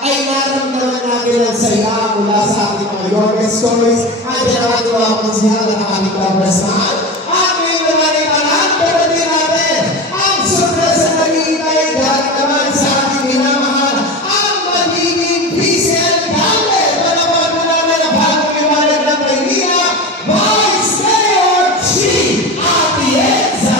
ay naramdaman namin ang saya mula sa ating mga Yormes Stories at pinakagawa ko siya ng ating kabrasan. At ngayon naman ay panagpapati natin ang surpresa na nag-iintay dahil naman sa ating minamahal ang magiging PCL Gambit. Panapan mo namin ang bagong liwanag ng Maynila, Vice Mayor Chi Atienza.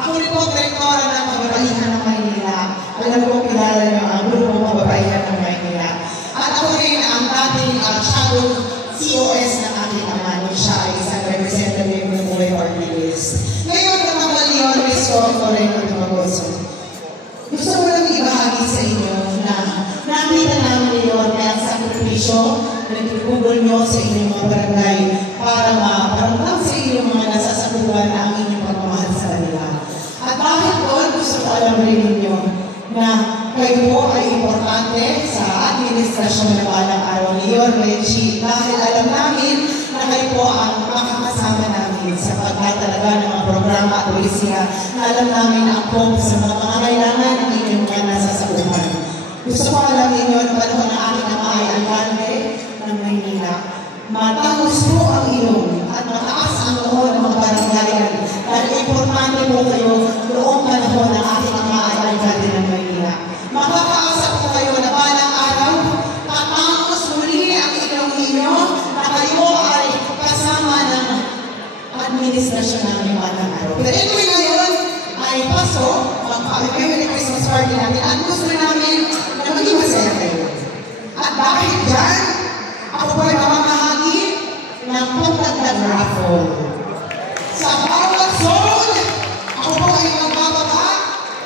Ako rin po, direktora ng Mababaihan ng Maynila. Alam ko, kilala niyo ang grupo Mababaihan ng Maynila. At ako rin ang dating shadow COS ng aking ama. Siya ay isang representative ng Buhay Party List. Ngayon, naman yun, Risto Moreno Tumagoso. Gusto ko lang ibahagi sa inyo na nakita namin yun kaya ang sakripisyo na nagpupugol nyo sa inyong mga barangay para maparamdam sa inyong mga nasasakupan na ang inyong pagmamahal sa kanila. At bakit po, gusto ko alam rin ninyo na kayo po ay importante sa administrasyon na balang araw niyon, Reggie, dahil alam namin na kayo po ang makakasama namin sa pagtatalaga ng mga programa at polisiya na alam namin na ako sa mga pangangailangan ng inyong mga nasasakupan. Gusto ko alam ninyo na panahon na aking ama ay alkalde ng Maynila. Matangos po ang ilong at mataas ang noon ng mga baranggayan dahil importante po kayo noong panahon ng aking ama ay alkalde ng Maynila. Makakaasa po kayo na balang araw, tatangos muli ang ilong ninyo na kayo ay kasama ng administrasyon namin balang araw. Pero anyway ngayon ay paso, magpapagay ng Christmas party natin at gusto namin na maging masaya kayo. At dahil dyan, ako po ay mamamahagi ng pagdagdag raffle. Sa bawat zone, ako po ay magbababa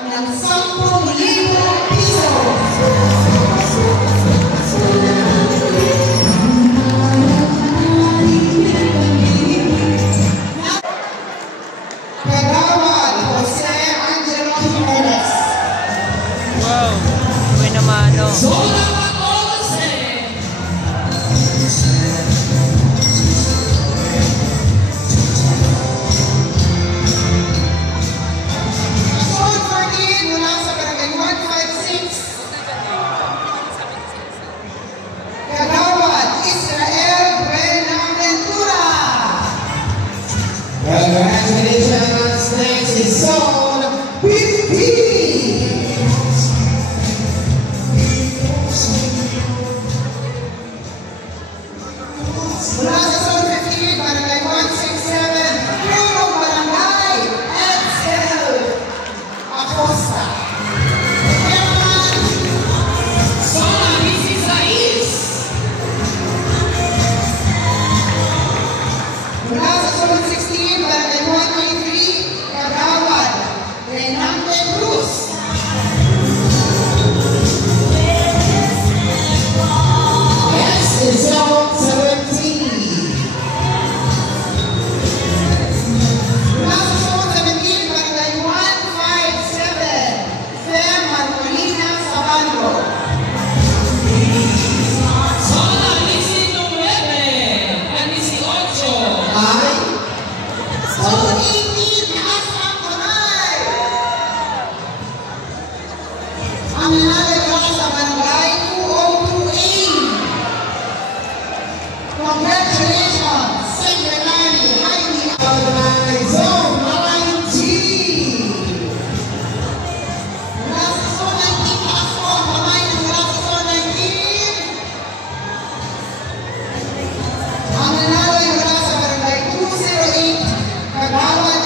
ng 10,000 pesos. Kagawad Jose Angelo Jimenez. Wow, may namano. Congratulations, next is Zone BP! Mula sa Zone 15, Barangay 167, Puro Barangay, Edsel Acosta. Chairman, Zona 16. Mula sa Zone 16, Barangay 193, Kagawad, Renante Cruz. Next is Zone 17. Mula sa Zone 17, Barangay 157, Fem Marcolina Sabando. Zona 19 and 18. Ay, Zone 18, Asang Kamay. Ang nalagay sa Barangay 202A. Congratulations, Secretary Jaime. Barangay Zone 19. Mula sa Zone 19, taas po ang kamay na mula sa Zone 19. Ang nanalo ay mula sa Barangay 208, Kagawad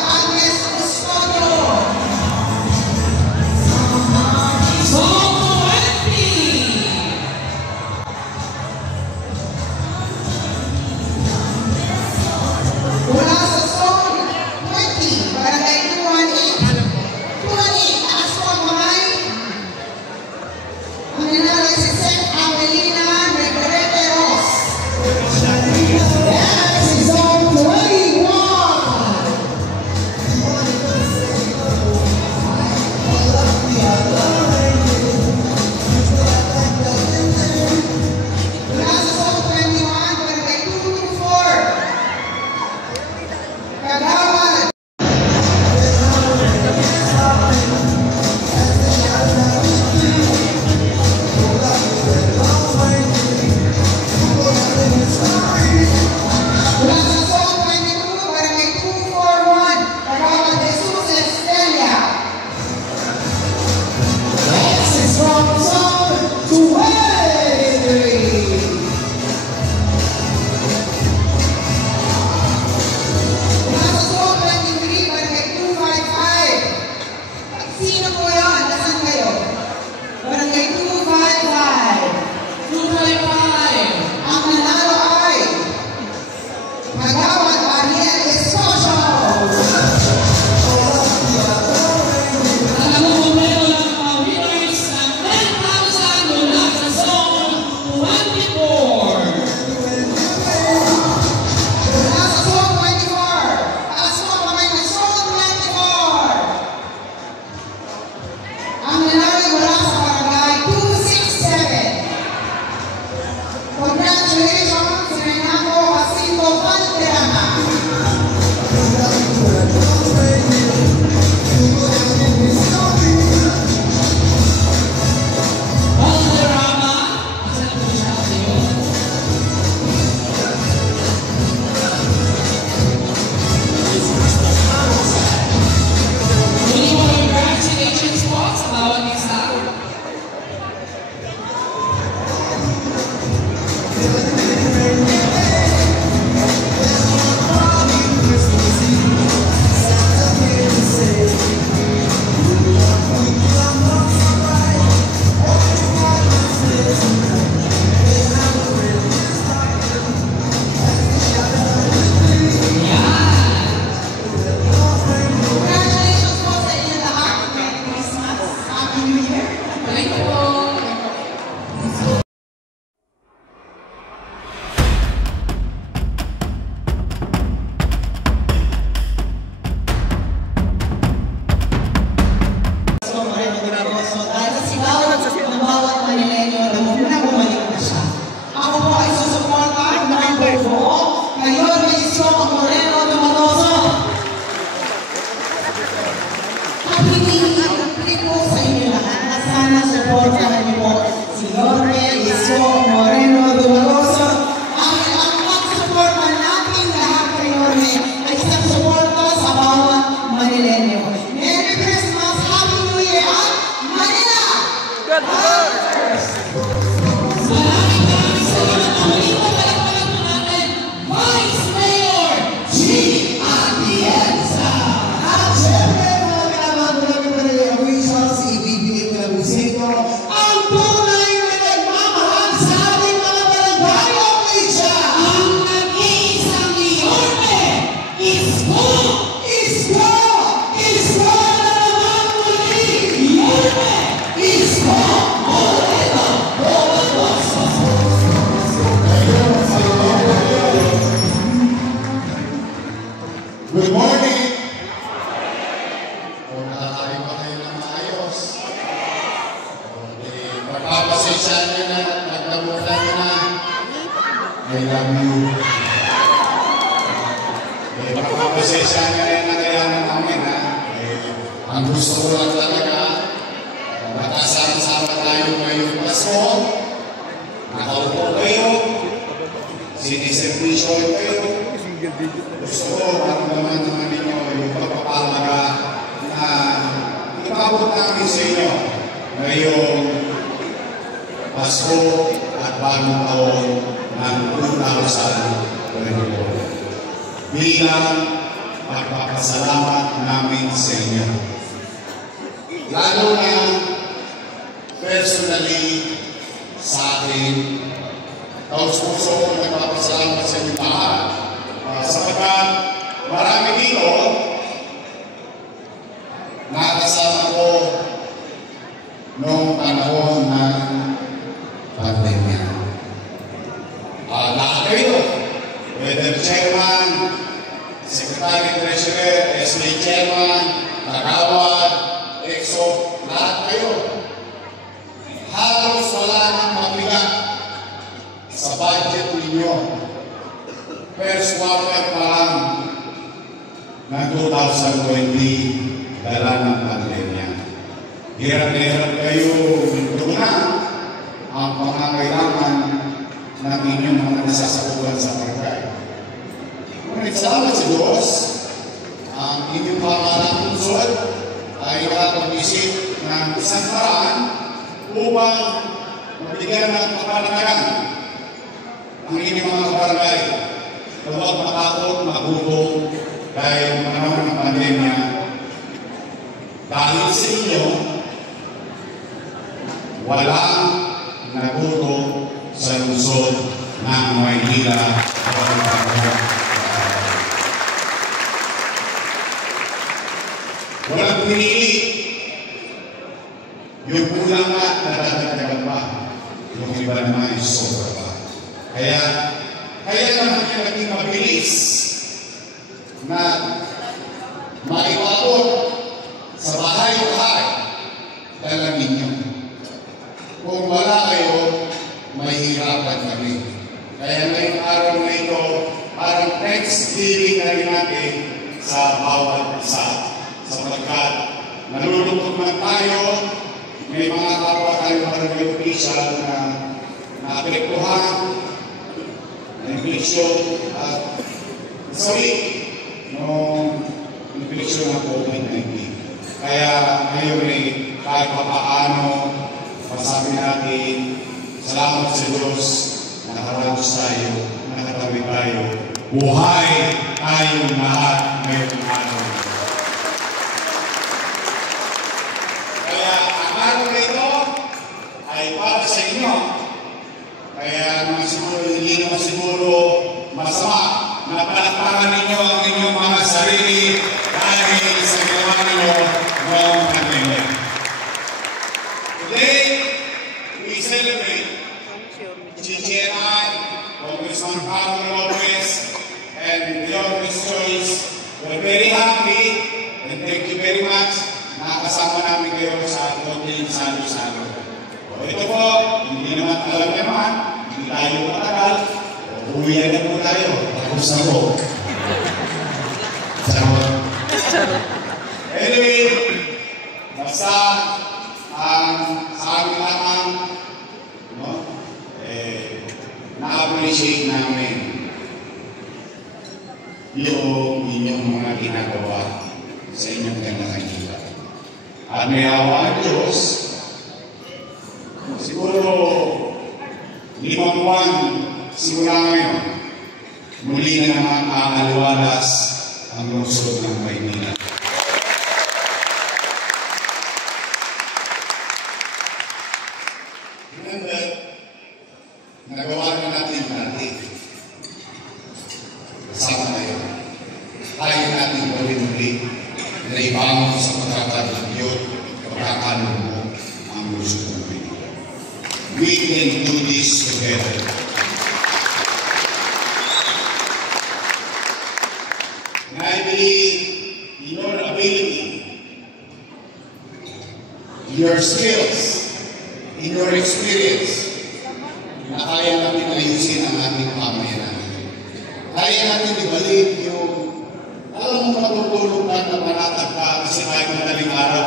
Ang gusto ko lang talaga, magkasama-sama tayo ngayong Pasko, nakaupo kayo, siniservisyon kayo. Gusto ko, maramdaman naman ninyo yung pagpapalaga na ipabot namin sa inyo ngayong Pasko at bagong taon ng 2024. Bilang pagpapasalamat namin sa inyo. Lalo na personally sa akin, taos-puso ko nagpapasalamat sa inyo lahat. Sapagkat marami dito nakasama ko noong panahon ng pandemya. Lahat kayo, whether chairman, secretary, treasurer, SME chairman, kagawad, EXO, lahat kayo. Halos wala nang mabigat sa budget ninyo. First quarter pa lang ng 2020, dala ng pandemya. Hirap-hirap kayo tuna ang pangangailangan ng inyong mga nasasakupan sa barangay. Ngunit salamat sa Diyos, ang inyong pamahalang lungsod ay nakapag-isip ng isang paraan upang mabigyan ng kapanagan ang inyong mga barangay. Huwag matakot, magutom dahil panahon ng pandemya. Dahil sa inyo, walang nagutom sa lungsod ng Maynila. Walang pinili. Yung kulang na nadadagdagan pa. Yung iba naman ay sobra pa. Kaya naman yung naging mabilis na maipabot sa bahay-bahay dala ninyo. Kung wala kayo, mahihirapan kami. Kaya ngayong araw na ito, parang Thanksgiving na rin natin sa bawat isa. Sapagkat nalulungkot man tayo, may mga kapwa tayo barangay official na naapektuhan, infeksyon at sakit noong infeksyon ng COVID-19. Kaya ngayon kahit papaano masabi natin, salamat sa Diyos, nakaraos tayo, nakatabi tayo, buhay tayong lahat ngayong araw. Kaya ang araw na ito ay para sa inyo. Kaya naman siguro, hindi naman siguro masama na palakpakan ninyo ang inyong mga sarili dahil sa ginawa ninyo noong pandemya. Today, we celebrate GGNI, Congressman Pablo Lopez, and the Honor's Choice. We're very happy and thank you very much na kasama namin kayo sa ating salo-salo. Ito po, hindi naman alam naman, hindi tayo matagal, uwihan na po tayo, tapos na po. Charot. Anyway, basta sa aming lamang, na-appreciate namin yung inyong mga ginagawa sa inyong ganda-kanila. At may awa ang Diyos, siguro 5 buwan simula ngayon, muli na naman aaliwalas ang lungsod ng Maynila. Remember, nagawa na natin dati. Kasama na yun. Kaya natin muli-muli na ibangon sa pagkakalagyot, pagkakalungo ang lungsod ng Maynila. We can do this together. And I believe in your ability, in your skills, in your experience, na kaya natin ayusin ang ating pamayanan. Kaya natin ibalik yung, alam mo, matutulog ka na manatag ka kasi kahit madaling araw,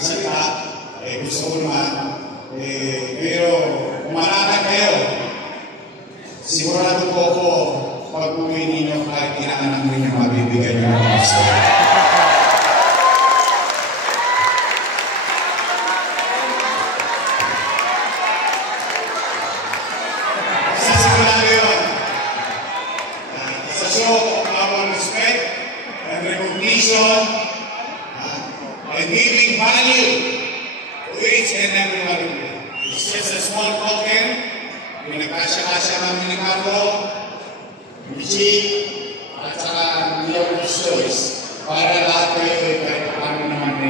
salita, gusto ko naman, pero umanatan kayo. Sigurado po ako, pag uwi ninyo, kahit inaanak ninyo, mabibigyan nyo ng gusto. Sigurado yun. Sa show of our respect and recognition and giving value to each and every one of you. It's just a small token. Pinagkasya-kasya namin ni Carlo, Michi, at saka Leo's Choice para lahat kayo kahit paano naman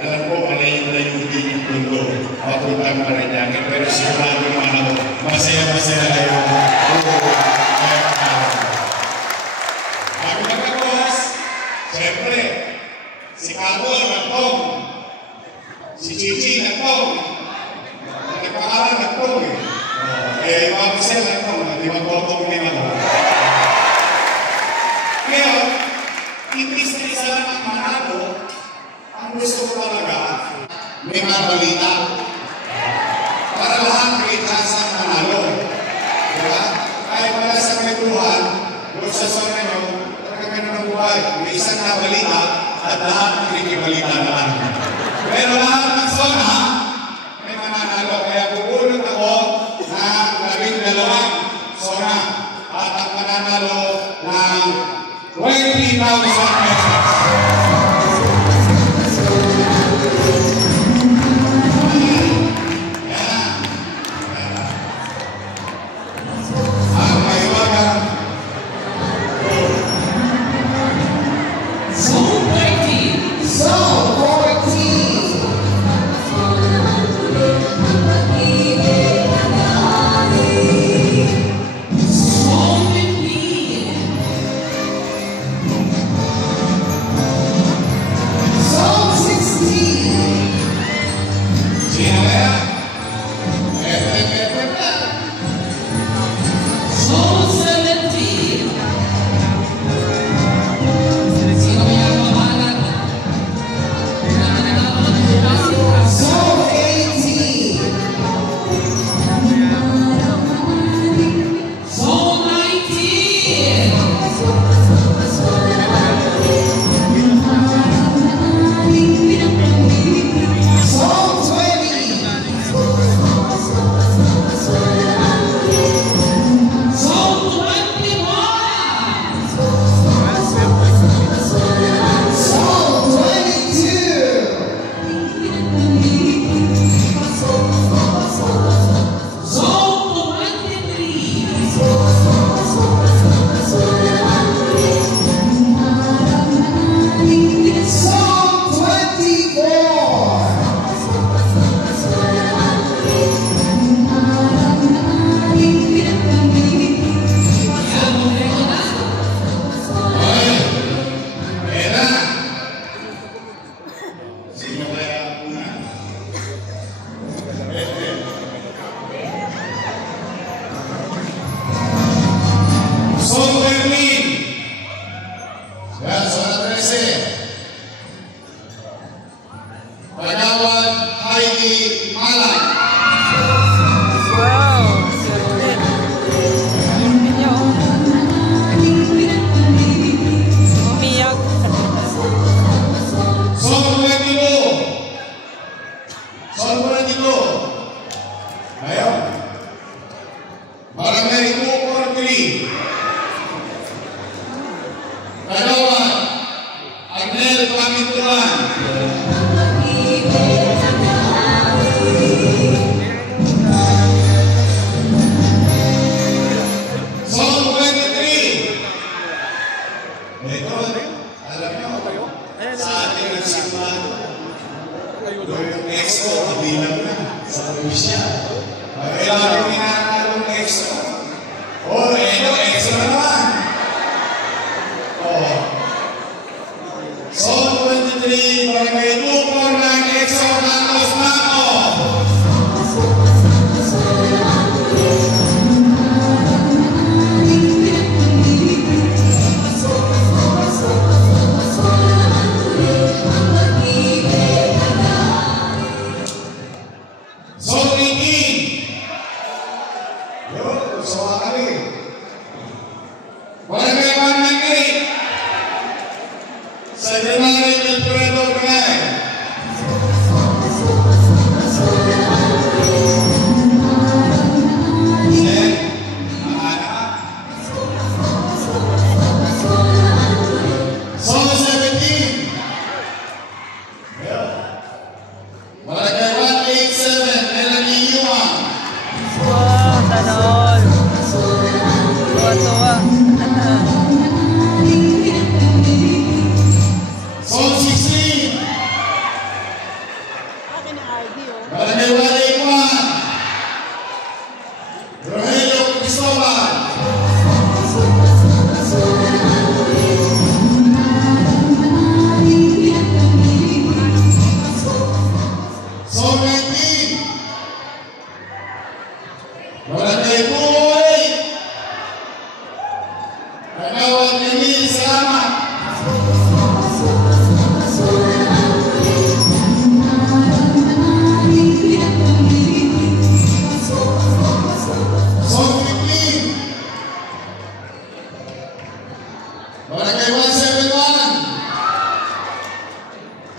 alam ko, malayo-layo din yung mundo papuntang Parañaque, pero sigurado naman ako, masaya-masaya kayo. Bago magkakos, siyempre, si Carlo nagtong, si Chichi nagtong, nagpakalan nagtong yung mga Marcel nagtong, di magtotong din ako. Pero, isa lang ang manalo, ang gusto ko talaga, may mga balita. Para lahat may chance ang manalo. Diba? Kahit wala sa kwentuhan, doon sa zona nyo, talaga ganun ang buhay. May isang nabalita at lahat nakikibalita naman. Pero lahat ng zona, may mananalo. Kaya bubulot ako na 12 zona at ang mananalo ng 20,000 pesos.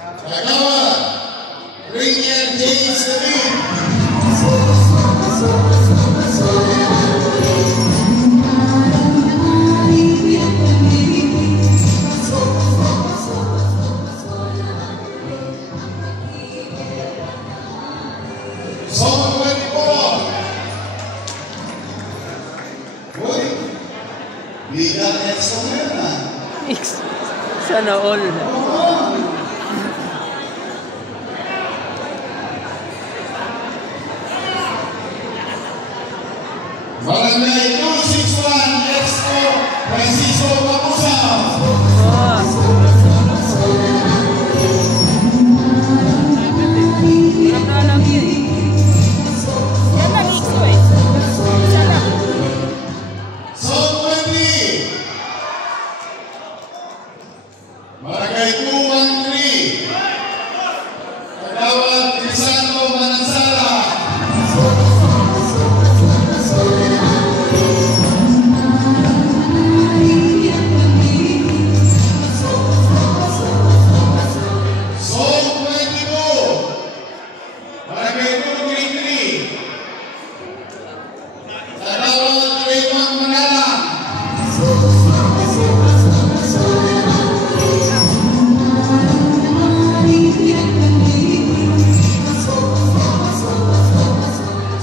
Kagawad, Rainier James David. Song 24. Uy, Liga Edson na yun ah. Sana all. Barangay 261 Expo Francisco Kapusaw. Song 20. Barangay 213. Kagawad Crisanto Manansala. Song 22. Barangay 233. Kagawad Raymond Manalang.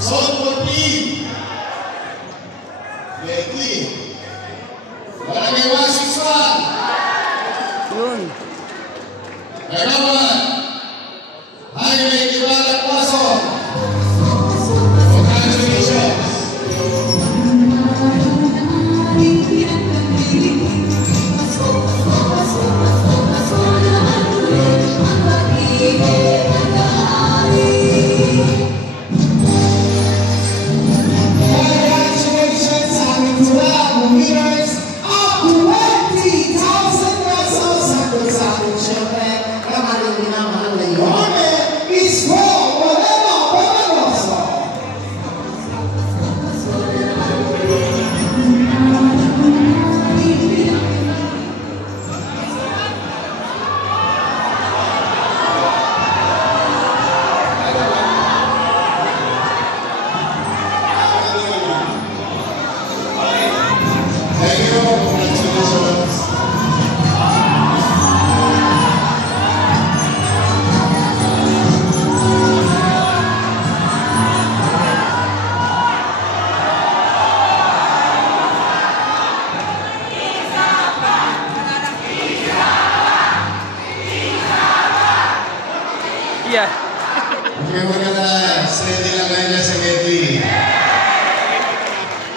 Song 14. Becky. Barangay 161. Yun. Kagawad Jaime Ibarra Quason. Congratulations. Congratulations sa aming 12 winners of 20,000 pesos. Sagot sa ating syempre, kamaling minamahal na Yorme Isko Moreno Pamaloso. Thank you. Congratulations. Yeah. Okay, maganda. Steady lang kayo na sa Getty.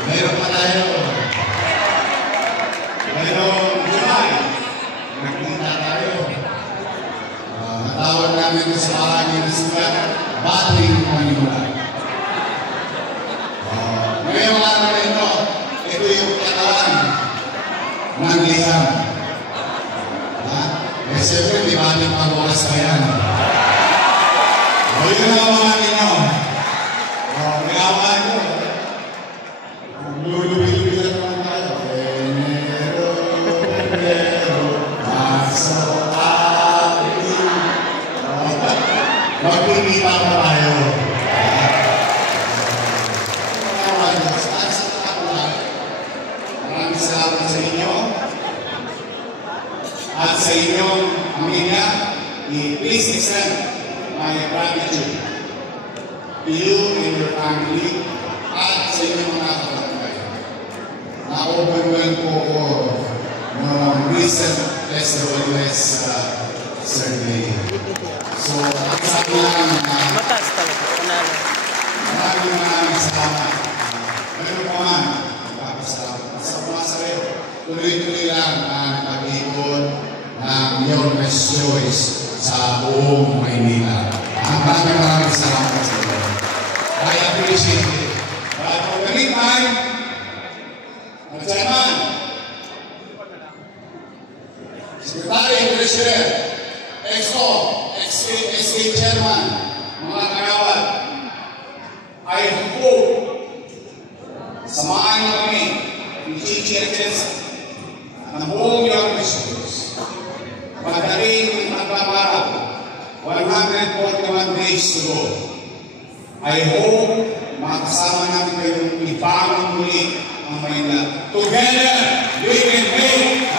Meron pa tayo. Ngayong July, nagpunta tayo. Natawag namin ito sa bahagi ng sugat, Bating Manila. Ngayong araw na ito yung katawan ng liham. Siyempre, di ba ating pag-uwas na yan? O yun ang mga ninyo. Magawa nyo. Lulubi-lubi lang naman tayo. Enero, Marso, Abril. Magpipita pa tayo. Maraming salamat sa inyo. At sa inyong pamilya, please extend my gratitude to you and your family at sa inyong mga kapatid. Na-overwhelm po ako ng recent SWS survey. So, ang sabi lang Mataas talaga. Panalo. maraming salamat. Ano pa man, magpapasalamat. Sa mga sa'yo, tuloy-tuloy lang ang pag-ikot ng Yorme's Choice sa buong Maynila. Ang maraming salamat sa iyo. I appreciate it. But for the meantime, ang chairman, Secretary Treasurer, EXO, SK Chairman, mga kagawad, I hope samahan niyo kami ni Chief ng buong Yorme's Choice. Pagdating ng pagbabarap 141 days to go. I hope makasama namin kayong ibangon muli ang Maynila. Together, we can make